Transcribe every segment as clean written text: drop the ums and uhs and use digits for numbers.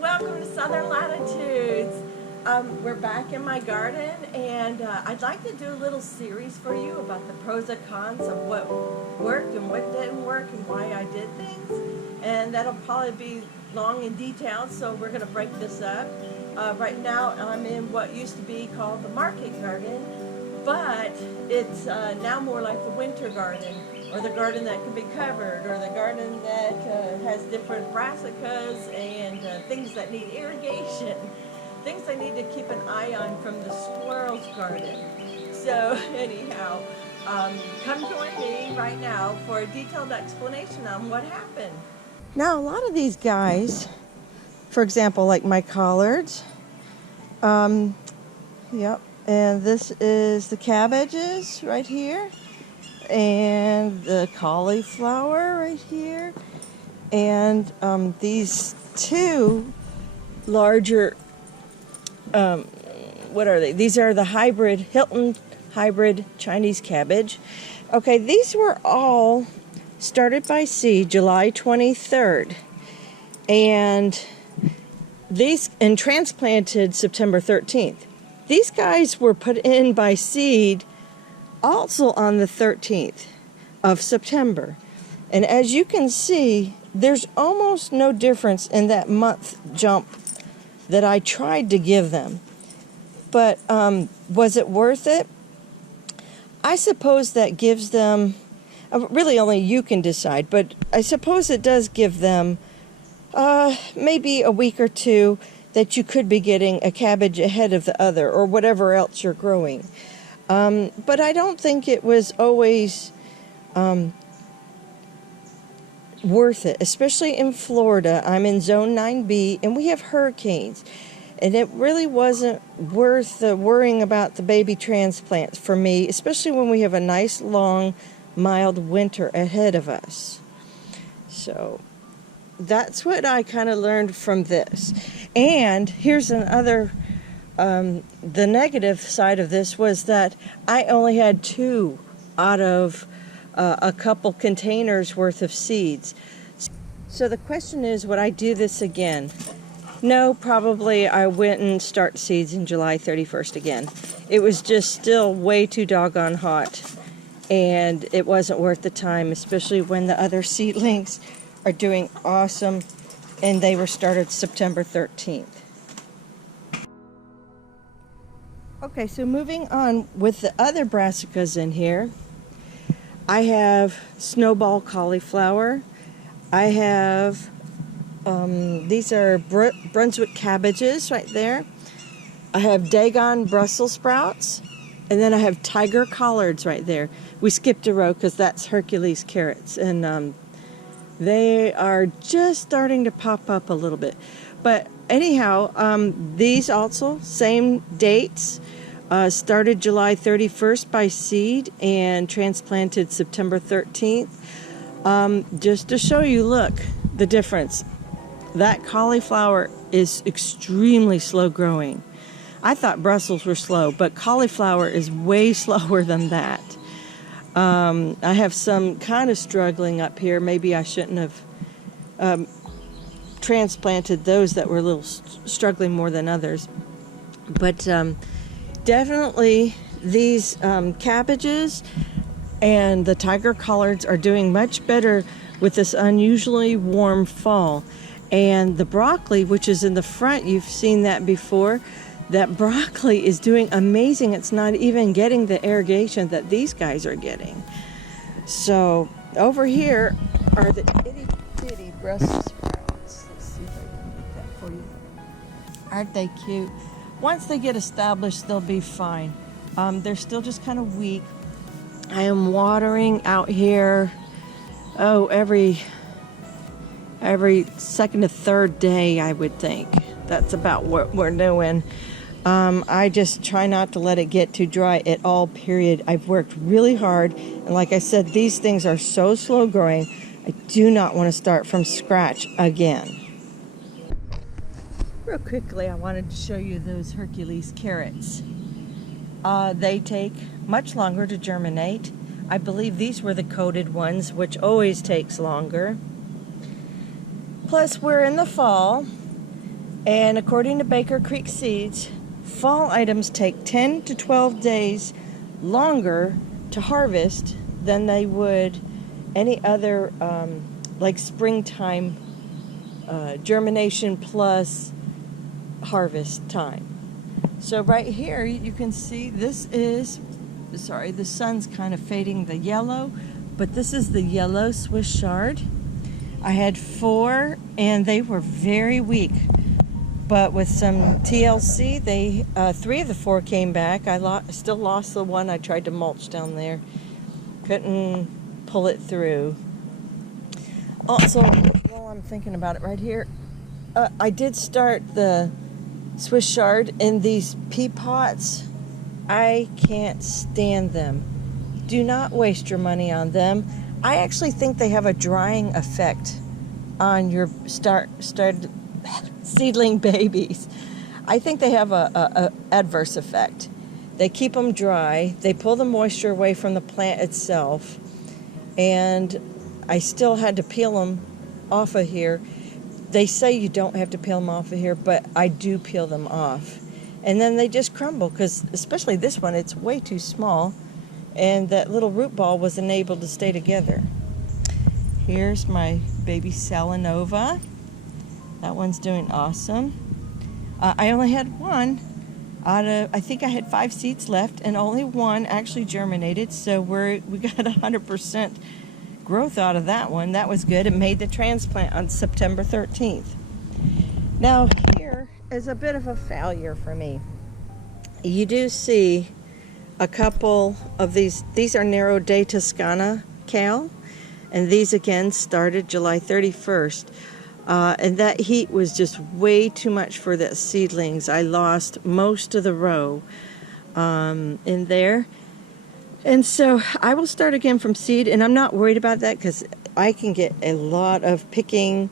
welcome to Southern Latitudes. We're back in my garden, and I'd like to do a little series for you about the pros and cons of what worked and what didn't work and why I did things. And that'll probably be long and detailed, so we're going to break this up. Right now I'm in what used to be called the market garden, but it's now more like the winter garden, or the garden that can be covered, or the garden that has different brassicas and things that need irrigation, things I need to keep an eye on from the squirrel's garden. So anyhow, come join me right now for a detailed explanation on what happened. Now, a lot of these guys, for example, like my collards, yep, and this is the cabbages right here, and the cauliflower right here, and these two larger, what are they? These are the Hilton hybrid Chinese cabbage. Okay, these were all started by seed July 23rd, and transplanted September 13th. These guys were put in by seed also on the 13th of September. And as you can see, there's almost no difference in that month jump that I tried to give them. But was it worth it? I suppose that gives them, really only you can decide, but I suppose it does give them maybe a week or two that you could be getting a cabbage ahead of the other, or whatever else you're growing. But I don't think it was always worth it, especially in Florida. I'm in Zone 9B, and we have hurricanes. And it really wasn't worth worrying about the baby transplants for me, especially when we have a nice, long, mild winter ahead of us. So that's what I kind of learned from this. And here's another, the negative side of this was that I only had 2 out of a couple containers worth of seeds. So the question is, would I do this again? No, probably I wouldn't start seeds in July 31st again. It was just still way too doggone hot, and it wasn't worth the time, especially when the other seedlings are doing awesome, and they were started September 13th. Okay, so moving on with the other brassicas in here, I have snowball cauliflower. I have, these are Brunswick cabbages right there. I have Dagon Brussels sprouts, and then I have tiger collards right there. We skipped a row because that's Hercules carrots, and they are just starting to pop up a little bit. But anyhow, these also, same dates, started July 31st by seed and transplanted September 13th. Just to show you, look, the difference. That cauliflower is extremely slow growing. I thought Brussels were slow, but cauliflower is way slower than that. I have some kind of struggling up here. Maybe I shouldn't have transplanted those that were a little struggling more than others. But definitely these cabbages and the tiger collards are doing much better with this unusually warm fall. And the broccoli, which is in the front, you've seen that before. That broccoli is doing amazing. It's not even getting the irrigation that these guys are getting. So over here are the itty bitty Brussels sprouts. Let's see if I can get that for you. Aren't they cute? Once they get established, they'll be fine. They're still just kind of weak. I am watering out here, every second to third day, I would think. That's about what we're doing. I just try not to let it get too dry at all, period. I've worked really hard, and like I said, these things are so slow growing, I do not want to start from scratch again. Real quickly, I wanted to show you those Hercules carrots. They take much longer to germinate. I believe these were the coated ones, which always takes longer. Plus, we're in the fall, And according to Baker Creek Seeds, fall items take 10 to 12 days longer to harvest than they would any other like springtime germination plus harvest time. So right here you can see this is, sorry, the sun's kind of fading the yellow, but this is the yellow Swiss chard. I had 4 and they were very weak, but with some TLC, they 3 of the 4 came back. I still lost the one I tried to mulch down there. Couldn't pull it through. Also, while I'm thinking about it right here, I did start the Swiss chard in these pea pots. I can't stand them. Do not waste your money on them. I actually think they have a drying effect on your seedling babies. I think they have a adverse effect. They keep them dry. They pull the moisture away from the plant itself. And I still had to peel them off of here. They say you don't have to peel them off of here, but I do peel them off. And then they just crumble, because especially this one, it's way too small. And that little root ball wasn't able to stay together. Here's my baby Salanova. That one's doing awesome. I only had 1 out of, I think I had 5 seeds left, and only 1 actually germinated. So we got 100% growth out of that one. That was good. It made the transplant on September 13th. Now here is a bit of a failure for me. You do see a couple of these are narrow day Toscana Cal, and these again started July 31st. And that heat was just way too much for the seedlings. I lost most of the row in there. And so I will start again from seed, and I'm not worried about that because I can get a lot of picking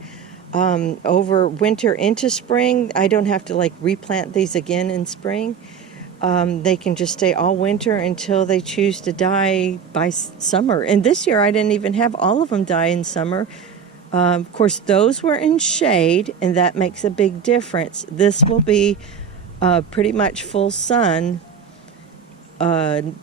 over winter into spring. I don't have to like replant these again in spring. They can just stay all winter until they choose to die by summer. And this year I didn't even have all of them die in summer. Of course, those were in shade, and that makes a big difference. This will be pretty much full sun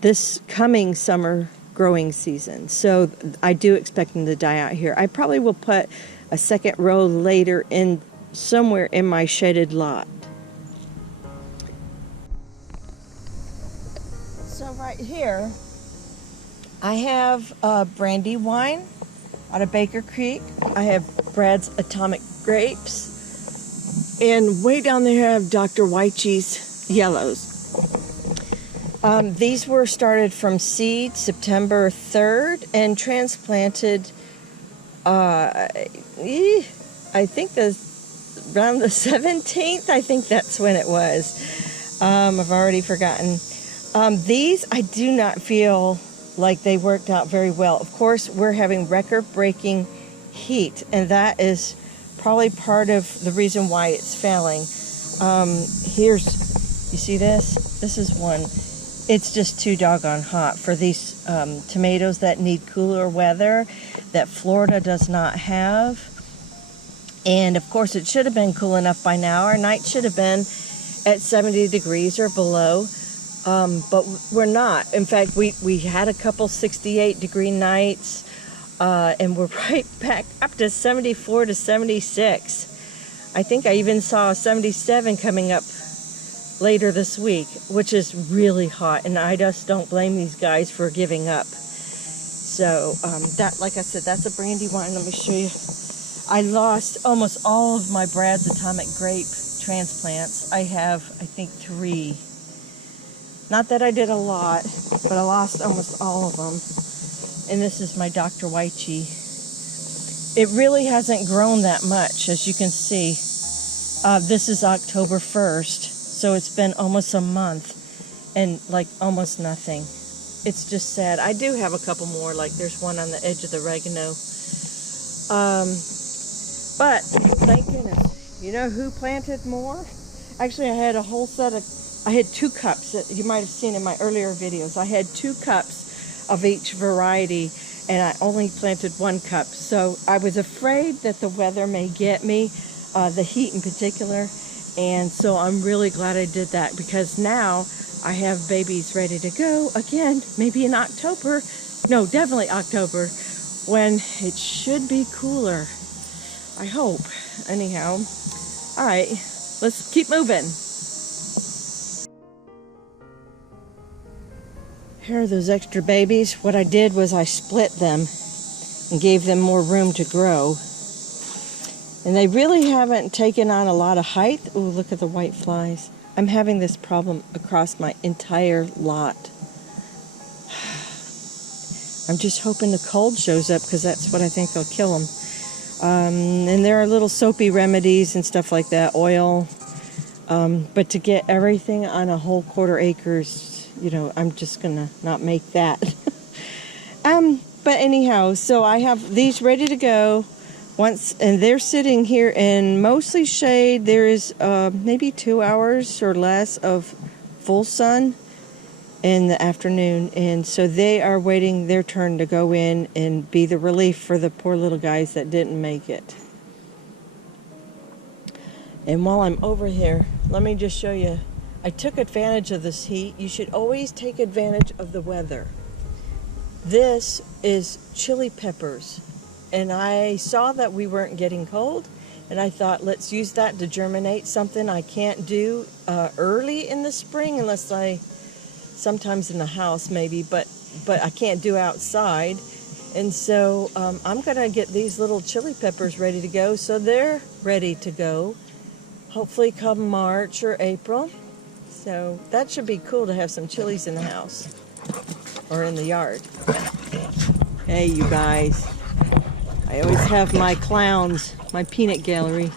this coming summer growing season. So I do expect them to die out here. I probably will put a second row later in somewhere in my shaded lot. So right here, I have Brandywine out of Baker Creek. I have Brad's Atomic Grapes. And way down there I have Dr. Wyche's Yellows. These were started from seed September 3rd and transplanted, I think around the 17th. I think that's when it was. I've already forgotten. These I do not feel like they worked out very well. Of course, we're having record-breaking heat, and that is probably part of the reason why it's failing. You see this? This is one. It's just too doggone hot for these tomatoes that need cooler weather that Florida does not have. And of course, it should have been cool enough by now. Our night should have been at 70 degrees or below. But we're not. In fact, we had a couple 68-degree nights, and we're right back up to 74 to 76. I think I even saw 77 coming up later this week, which is really hot, and I just don't blame these guys for giving up. So that, like I said, that's a Brandywine. Let me show you. I lost almost all of my Brad's Atomic Grape transplants. I have, I think, 3. Not that I did a lot, but I lost almost all of them. And this is my Dr. Wyche. It really hasn't grown that much, as you can see. This is October 1st, so it's been almost a month, and like almost nothing. It's just sad. I do have a couple more, like there's one on the edge of the oregano. But thank goodness. You know who planted more? Actually, I had a whole set of, I had 2 cups that you might have seen in my earlier videos. I had 2 cups of each variety, and I only planted 1 cup. So I was afraid that the weather may get me, the heat in particular, And so I'm really glad I did that, because now I have babies ready to go again, maybe in October. No, definitely October, when it should be cooler. I hope. Anyhow, all right, let's keep moving. Here are those extra babies. What I did was I split them and gave them more room to grow. And they really haven't taken on a lot of height. Ooh, look at the white flies. I'm having this problem across my entire lot. I'm just hoping the cold shows up, because that's what I think will kill them. And there are little soapy remedies and stuff like that, oil. But to get everything on a whole 1/4 acres, you know, I'm just gonna not make that. But anyhow, so I have these ready to go. And they're sitting here in mostly shade. There is maybe 2 hours or less of full sun in the afternoon, and so they are waiting their turn to go in and be the relief for the poor little guys that didn't make it. And while I'm over here, let me just show you, I took advantage of this heat. You should always take advantage of the weather. This is chili peppers, and I saw that we weren't getting cold, and I thought, let's use that to germinate something I can't do early in the spring, unless sometimes in the house maybe, but I can't do outside. And so I'm gonna get these little chili peppers ready to go, so they're ready to go hopefully come March or April. So that should be cool to have some chilies in the house or in the yard. Hey, you guys, I always have my clowns, my peanut gallery.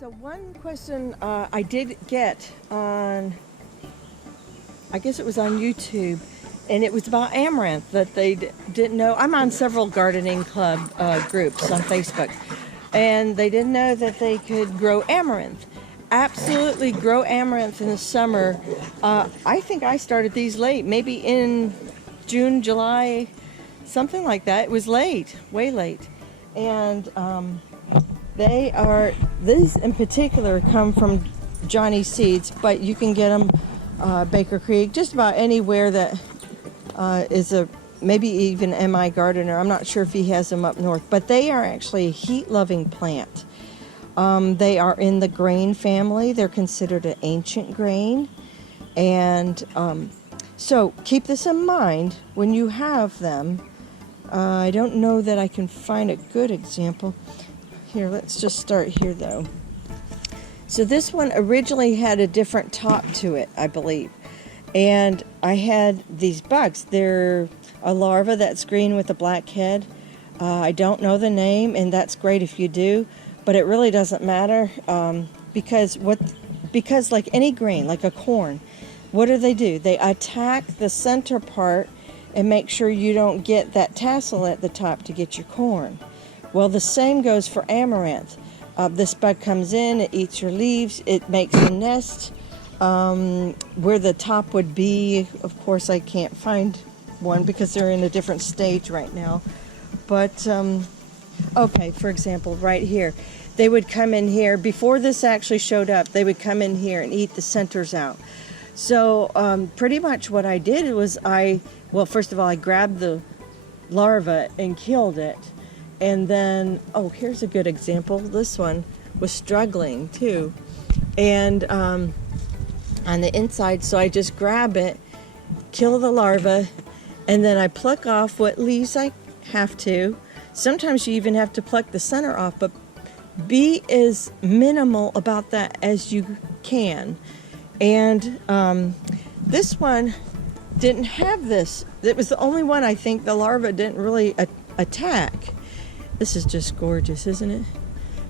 So one question I did get on, I guess it was on YouTube, and it was about amaranth, that they didn't know. I'm on several gardening club groups on Facebook, and they didn't know that they could grow amaranth. Absolutely grow amaranth in the summer. I think I started these late, maybe in June, July, something like that. It was late, way late. And these in particular come from Johnny Seeds, but you can get them Baker Creek, just about anywhere that is maybe even MI Gardener. I'm not sure if he has them up north, but they are actually a heat-loving plant. They are in the grain family. They're considered an ancient grain. And so keep this in mind when you have them. I don't know that I can find a good example. Here, let's just start here though. So this one originally had a different top to it, I believe. And I had these bugs. They're a larva that's green with a black head. I don't know the name, and that's great if you do, but it really doesn't matter because like any grain, like a corn, what do? They attack the center part and make sure you don't get that tassel at the top to get your corn. Well, the same goes for amaranth. This bug comes in, it eats your leaves, it makes a nest where the top would be. Of course, I can't find one because they're in a different stage right now. But, okay, for example, right here, they would come in here. Before this actually showed up, they would come in here and eat the centers out. So pretty much what I did was well, first of all, I grabbed the larva and killed it. And then, oh, here's a good example. This one was struggling too. And on the inside, so I just grab it, kill the larva, and then I pluck off what leaves I have to. Sometimes you even have to pluck the center off, but be as minimal about that as you can. And this one didn't have this. It was the only one I think the larva didn't really attack. This is just gorgeous, isn't it?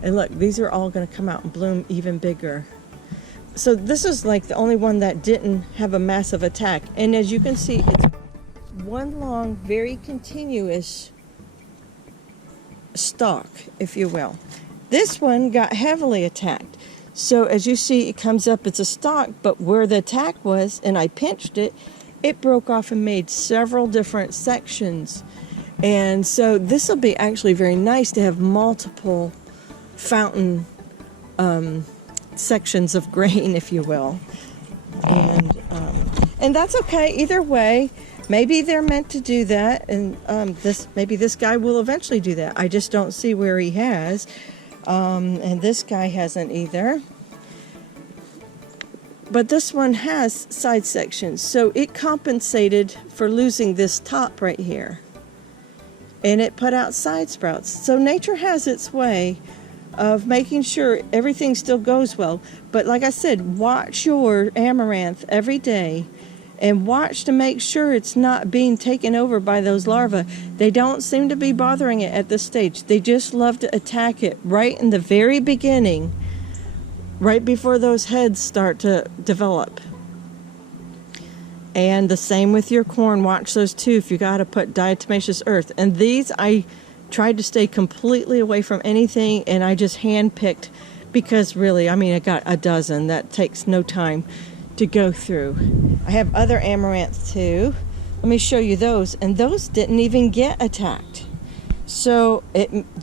And look, these are all going to come out and bloom even bigger. So this is like the only one that didn't have a massive attack. And as you can see, it's one long, very continuous stalk, if you will. This one got heavily attacked. So as you see, it comes up, it's a stalk, but where the attack was, and I pinched it, it broke off and made several different sections. And so this will be actually very nice to have multiple fountain sections of grain, if you will. And that's okay either way. Maybe they're meant to do that, and maybe this guy will eventually do that. I just don't see where he has, and this guy hasn't either. But this one has side sections, so it compensated for losing this top right here. And it put out side sprouts. So nature has its way of making sure everything still goes well. But like I said, watch your amaranth every day and watch to make sure it's not being taken over by those larvae. They don't seem to be bothering it at this stage. They just love to attack it right in the very beginning, right before those heads start to develop. And the same with your corn. Watch those too if you got to put diatomaceous earth. And these I tried to stay completely away from anything, and I just hand-picked because really, I mean, I got a dozen. That takes no time to go through. I have other amaranth too. Let me show you those. And those didn't even get attacked. So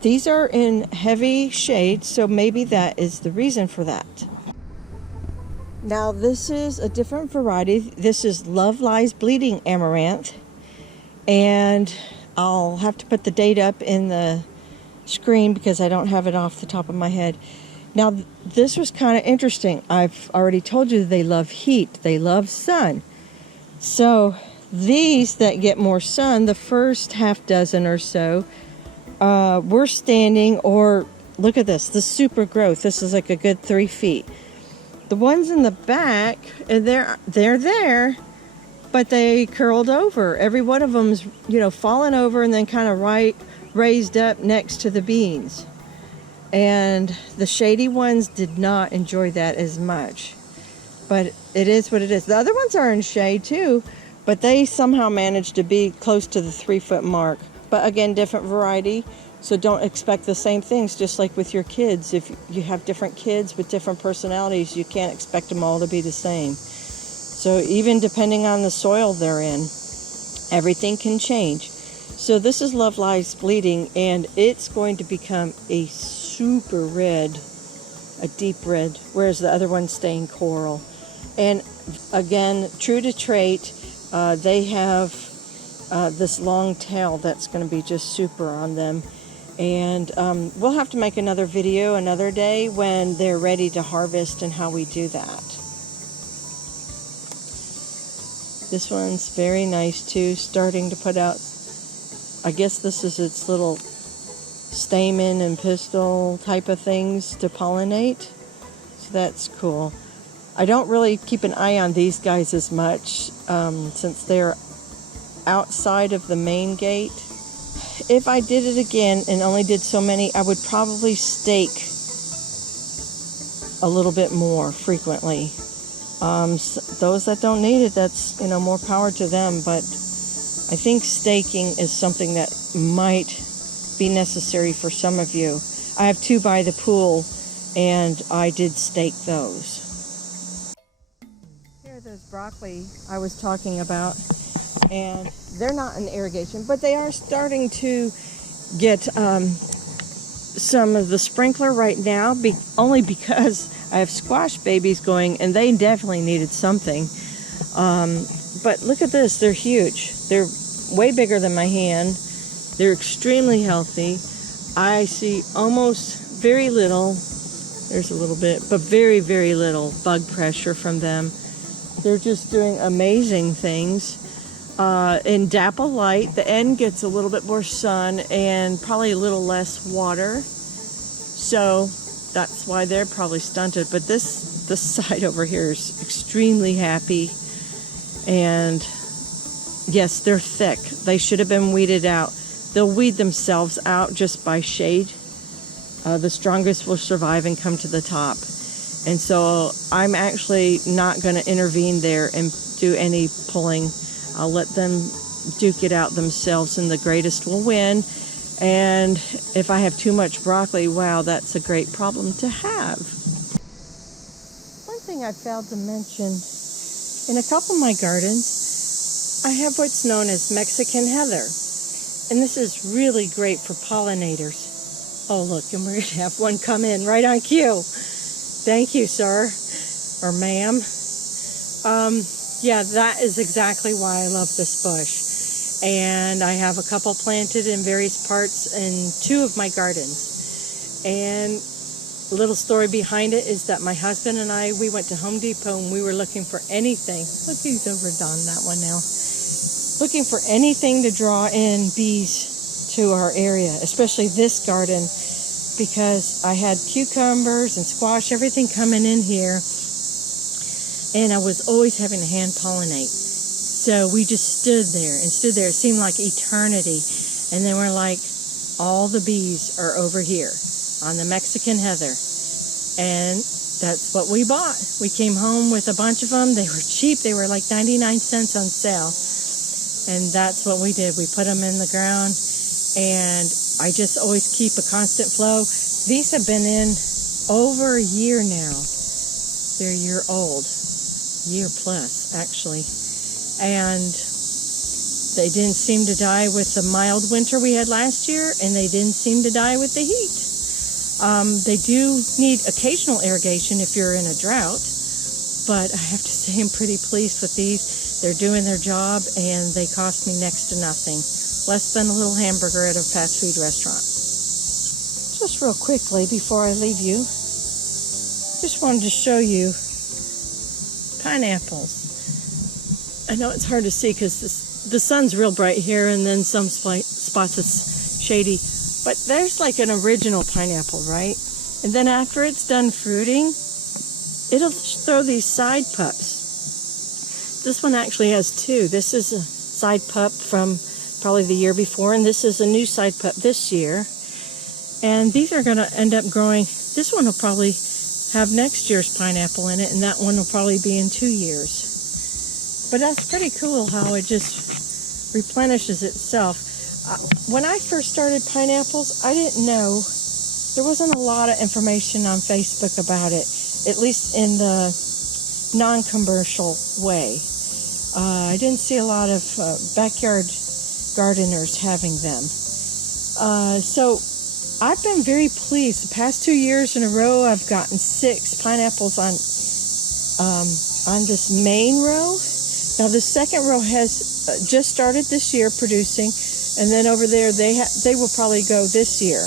these are in heavy shade, so maybe that is the reason for that. Now this is a different variety. This is Love Lies Bleeding Amaranth, and I'll have to put the date up in the screen because I don't have it off the top of my head. Now this was kind of interesting. I've already told you they love heat, they love sun. So these that get more sun, the first half dozen or so, were standing, or look at this, the super growth. This is like a good 3 feet. The ones in the back, they're there, but they curled over. Every one of them's, fallen over and then kind of raised up next to the beans. And the shady ones did not enjoy that as much. But it is what it is. The other ones are in shade too, but they somehow managed to be close to the 3 foot mark. But again, different variety. So don't expect the same things, just like with your kids. If you have different kids with different personalities, you can't expect them all to be the same. So even depending on the soil they're in, everything can change. So this is Love Lies Bleeding, and it's going to become a super red, a deep red, whereas the other one's staying coral. And again, true to trait, they have this long tail that's going to be just super on them. And we'll have to make another video another day when they're ready to harvest and how we do that. This one's very nice too, starting to put out, I guess this is its little stamen and pistil type of things to pollinate. So that's cool. I don't really keep an eye on these guys as much since they're outside of the main gate. If I did it again and only did so many, I would probably stake a little bit more frequently. Those that don't need it, that's more power to them. But I think staking is something that might be necessary for some of you. I have 2 by the pool, and I did stake those. Here are those broccoli I was talking about. And they're not in irrigation, but they are starting to get some of the sprinkler right now, only because I have squash babies going, and they definitely needed something. But look at this, they're huge. They're way bigger than my hand. They're extremely healthy. I see almost very little, there's a little bit, but very, very little bug pressure from them. They're just doing amazing things. In dapple light, the end gets a little bit more sun and probably a little less water, so that's why they're probably stunted. But this side over here is extremely happy, and yes, they're thick. They should have been weeded out. They'll weed themselves out just by shade. The strongest will survive and come to the top, and so I'm actually not going to intervene there and do any pulling. I'll let them duke it out themselves, and the greatest will win. And if I have too much broccoli, wow, that's a great problem to have. One thing I failed to mention, in a couple of my gardens, I have what's known as Mexican heather. And this is really great for pollinators. Oh, look, and we're going to have one come in right on cue. Thank you, sir, or ma'am. Yeah, that is exactly why I love this bush. And I have a couple planted in various parts in 2 of my gardens. And a little story behind it is that my husband and I, we went to Home Depot and we were looking for anything. Look, he's overdone that one now. Looking for anything to draw in bees to our area, especially this garden, because I had cucumbers and squash, everything coming in here, and I was always having to hand pollinate. So we just stood there and stood there. It seemed like eternity. And then we're like, all the bees are over here on the Mexican heather. And that's what we bought. We came home with a bunch of them. They were cheap. They were like 99 cents on sale. And that's what we did. We put them in the ground, and I just always keep a constant flow. These have been in over a year now. They're a year old, year plus actually. And they didn't seem to die with the mild winter we had last year, and they didn't seem to die with the heat. They do need occasional irrigation if you're in a drought, but I have to say I'm pretty pleased with these. They're doing their job, and they cost me next to nothing. Less than a little hamburger at a fast food restaurant. Just real quickly before I leave you, just wanted to show you pineapples. I know it's hard to see because the sun's real bright here, and then some spots it's shady. But there's like an original pineapple, right? And then after it's done fruiting, it'll throw these side pups. This one actually has 2. This is a side pup from probably the year before, and this is a new side pup this year. And these are going to end up growing. This one will probably have next year's pineapple in it, and that one will probably be in 2 years. But that's pretty cool how it just replenishes itself. When I first started pineapples, I didn't know. There wasn't a lot of information on Facebook about it, at least in the non-commercial way. I didn't see a lot of backyard gardeners having them. So I've been very pleased. The past 2 years in a row, I've gotten 6 pineapples on this main row. Now the second row has just started this year producing, and then over there they will probably go this year,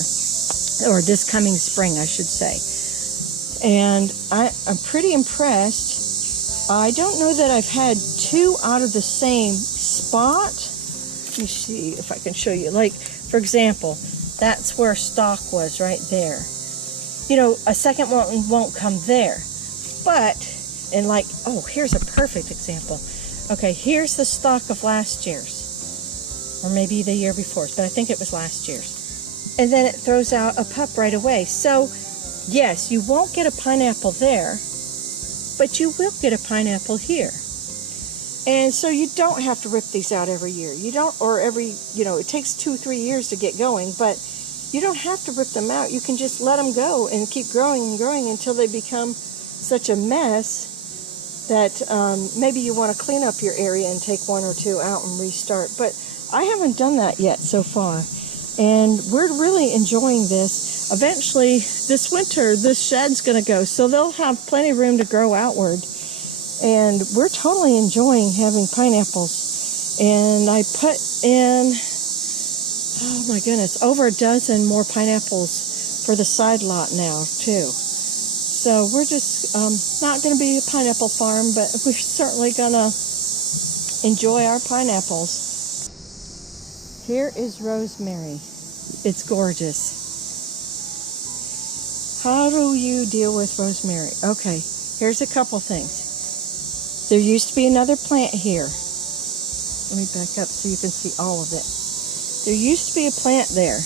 or this coming spring, I should say. And I'm pretty impressed. I don't know that I've had 2 out of the same spot. Let me see if I can show you. Like, for example, that's where stalk was right there. You know, a second one won't come there. But, and like, oh, here's a perfect example. Okay, here's the stalk of last year's. Or maybe the year before, but I think it was last year's. And then it throws out a pup right away. So, yes, you won't get a pineapple there, but you will get a pineapple here. And so you don't have to rip these out every year. You don't, or every, it takes 2-3 years to get going, but you don't have to rip them out. You can just let them go and keep growing and growing until they become such a mess that maybe you want to clean up your area and take 1 or 2 out and restart. But I haven't done that yet so far. And we're really enjoying this. Eventually, this winter, this shed's going to go, so they'll have plenty of room to grow outward. And we're totally enjoying having pineapples. And I put in, oh my goodness, over a dozen more pineapples for the side lot now, too. So we're just not going to be a pineapple farm, but we're certainly going to enjoy our pineapples. Here is rosemary. It's gorgeous. How do you deal with rosemary? Okay, here's a couple things. There used to be another plant here. Let me back up so you can see all of it. There used to be a plant there.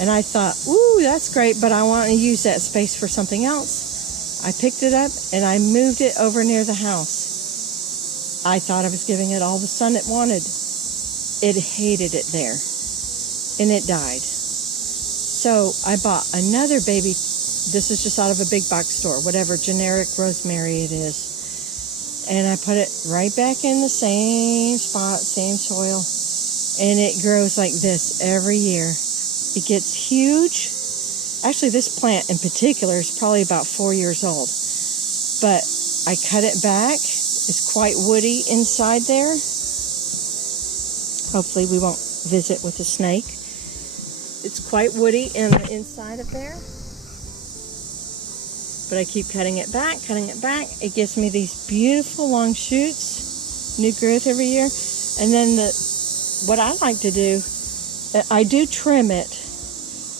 And I thought, ooh, that's great, but I want to use that space for something else. I picked it up and I moved it over near the house. I thought I was giving it all the sun it wanted. It hated it there. And it died. So I bought another baby. This is just out of a big box store, whatever generic rosemary it is. And I put it right back in the same spot, same soil. and it grows like this every year. It gets huge. Actually, this plant in particular is probably about 4 years old. But I cut it back. It's quite woody inside there. Hopefully we won't visit with a snake. It's quite woody in the inside of there. But I keep cutting it back, cutting it back. It gives me these beautiful long shoots, new growth every year. And then what I like to do, I do trim it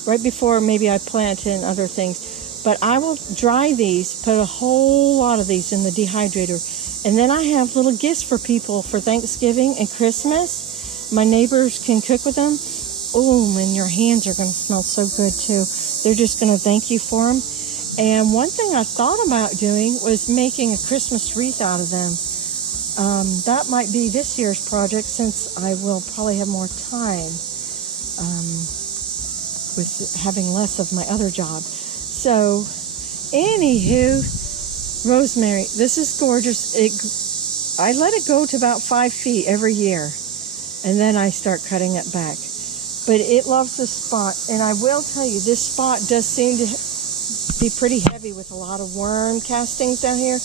right before maybe I plant in other things. But I will dry these, put a whole lot of these in the dehydrator. And then I have little gifts for people for Thanksgiving and Christmas. My neighbors can cook with them. Oh, and your hands are going to smell so good too. They're just going to thank you for them. And one thing I thought about doing was making a Christmas wreath out of them. That might be this year's project, since I will probably have more time with having less of my other job. So, anywho, rosemary. This is gorgeous. I let it go to about 5 feet every year, and then I start cutting it back. But it loves this spot, and I will tell you, this spot does seem to be pretty heavy with a lot of worm castings down here.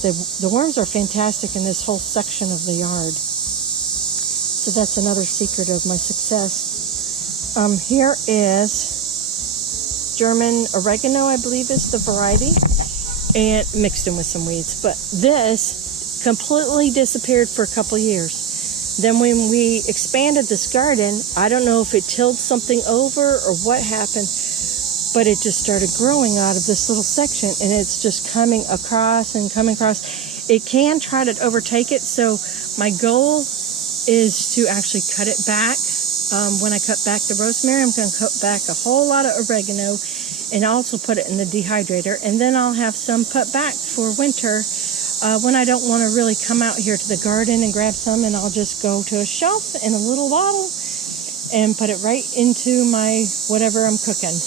The worms are fantastic in this whole section of the yard. So that's another secret of my success. Here is German oregano, I believe is the variety, and mixed in with some weeds. But this completely disappeared for a couple years. Then when we expanded this garden, I don't know if it tilled something over or what happened, but it just started growing out of this little section, and it's just coming across and coming across. It can try to overtake it, so my goal is to actually cut it back. When I cut back the rosemary, I'm going to cut back a whole lot of oregano and also put it in the dehydrator, and then I'll have some put back for winter when I don't want to really come out here to the garden and grab some, and I'll just go to a shelf in a little bottle and put it right into my whatever I'm cooking.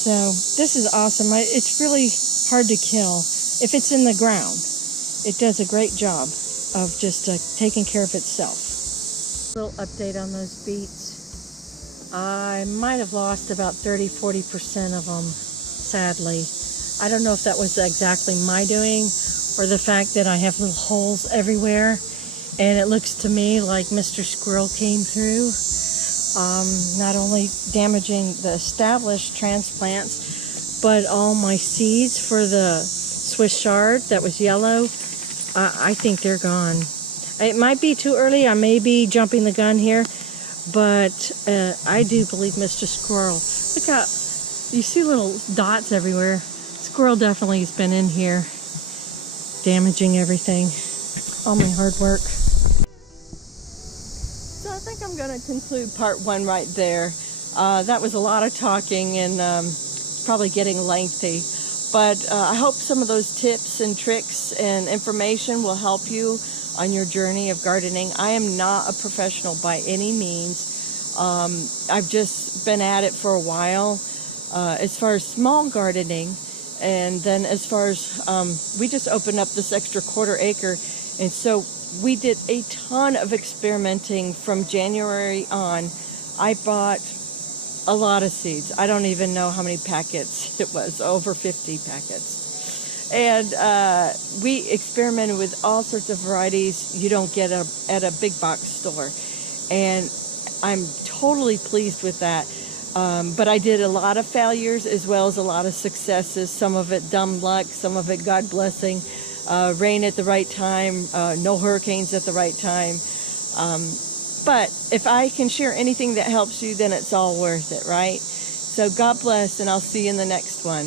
So this is awesome. It's really hard to kill. If it's in the ground, it does a great job of just taking care of itself. Little update on those beets. I might have lost about 30-40% of them, sadly. I don't know if that was exactly my doing or the fact that I have little holes everywhere, and it looks to me like Mr. Squirrel came through. Not only damaging the established transplants, but all my seeds for the Swiss chard that was yellow, I think they're gone. It might be too early. I may be jumping the gun here, but I do believe Mr. Squirrel. Look out. You see little dots everywhere. Squirrel definitely has been in here damaging everything. All my hard work. So I think I'm going to conclude part 1 right there. That was a lot of talking and probably getting lengthy. But I hope some of those tips and tricks and information will help you on your journey of gardening. I am not a professional by any means. I've just been at it for a while as far as small gardening. And then as far as, we just opened up this extra 1/4 acre. And so we did a ton of experimenting from January on. I bought a lot of seeds. I don't even know how many packets it was, over 50 packets. And we experimented with all sorts of varieties you don't get at a big box store. And I'm totally pleased with that. But I did a lot of failures as well as a lot of successes. Some of it dumb luck, some of it God blessing. Rain at the right time, no hurricanes at the right time. But if I can share anything that helps you, then it's all worth it, right? So God bless, and I'll see you in the next one.